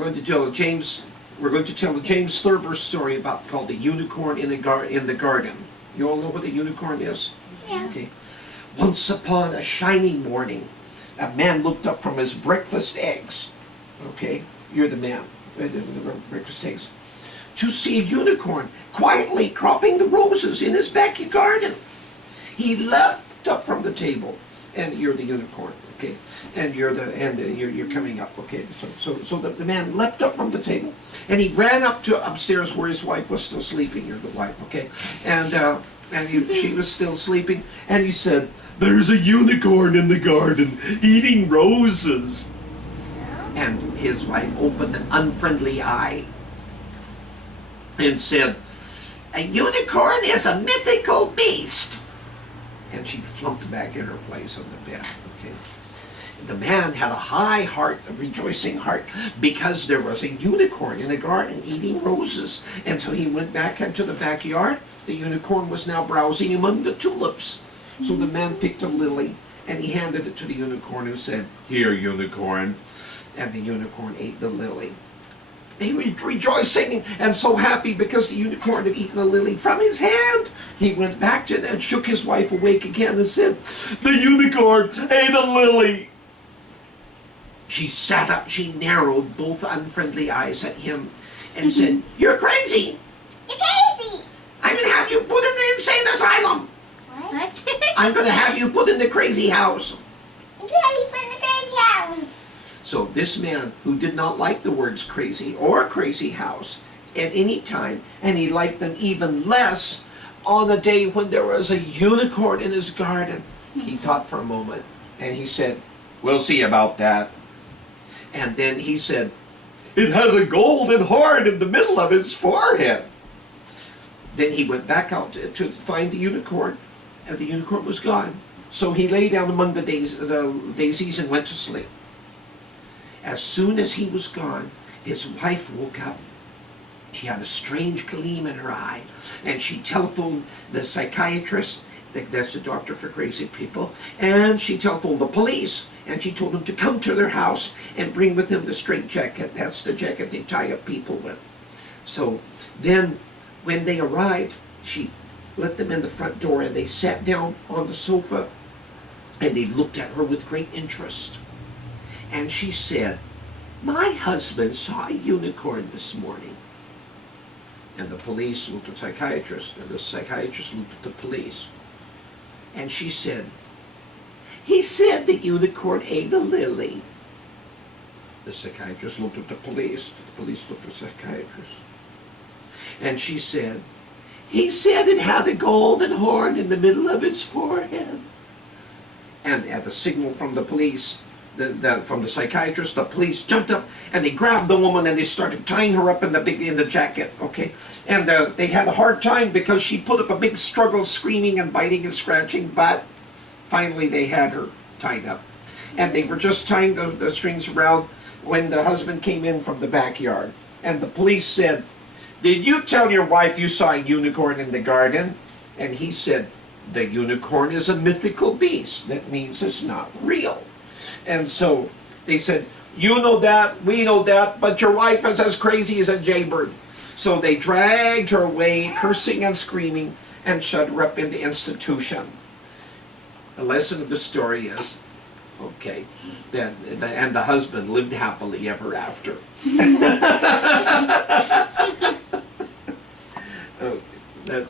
We're going to tell the James Thurber story called the unicorn in the garden. You all know what a unicorn is? Yeah. Okay. Once upon a shiny morning, a man looked up from his breakfast eggs. Okay, you're the man. Breakfast eggs. To see a unicorn quietly cropping the roses in his back garden. He leapt up from the table, and you're the unicorn. Okay, and you're coming up. Okay, so the man leapt up from the table, and he ran up to upstairs where his wife was still sleeping. You're the wife. Okay, she was still sleeping, and he said, "There's a unicorn in the garden eating roses." And his wife opened an unfriendly eye and said, "A unicorn is a mythical beast." And she flunked back in her place on the bed. Okay. The man had a high heart, a rejoicing heart, because there was a unicorn in the garden eating roses. And so he went back into the backyard. The unicorn was now browsing among the tulips. So the man picked a lily, and he handed it to the unicorn and said, "Here, unicorn." And the unicorn ate the lily. He was rejoicing and so happy because the unicorn had eaten the lily from his hand. He went back to it and shook his wife awake again and said, "The unicorn ate a lily." She sat up, she narrowed both unfriendly eyes at him and said, "You're crazy. You're crazy. I'm going to have you put in the insane asylum. What? I'm going to have you put in the crazy house." I'm ready for the crazy house. So this man, who did not like the words crazy or crazy house at any time, and he liked them even less on a day when there was a unicorn in his garden, he thought for a moment, and he said, "We'll see about that." And then he said, "It has a golden horn in the middle of its forehead." Then he went back out to find the unicorn, and the unicorn was gone. So he lay down among the daisies and went to sleep. As soon as he was gone, his wife woke up. She had a strange gleam in her eye, and she telephoned the psychiatrist, that's the doctor for crazy people, and she telephoned the police, and she told them to come to their house and bring with them the straitjacket. That's the jacket they tie up people with. So then when they arrived, she let them in the front door, and they sat down on the sofa, and they looked at her with great interest. And she said, "My husband saw a unicorn this morning." And the police looked at the psychiatrist, and the psychiatrist looked at the police. And she said, "He said the unicorn ate a lily." The psychiatrist looked at the police looked at the psychiatrist. And she said, "He said it had a golden horn in the middle of its forehead." And at a signal from the police, from the psychiatrist, the police jumped up and they grabbed the woman and they started tying her up in the jacket. Okay, and they had a hard time because she put up a big struggle, screaming and biting and scratching. But finally, they had her tied up, and they were just tying the strings around when the husband came in from the backyard, and the police said, "Did you tell your wife you saw a unicorn in the garden?" And he said, "The unicorn is a mythical beast. That means it's not real." And so they said, "You know that, we know that, but your wife is as crazy as a jaybird." So they dragged her away, cursing and screaming, and shut her up in the institution. The lesson of the story is, okay, and the husband lived happily ever after. Okay, that's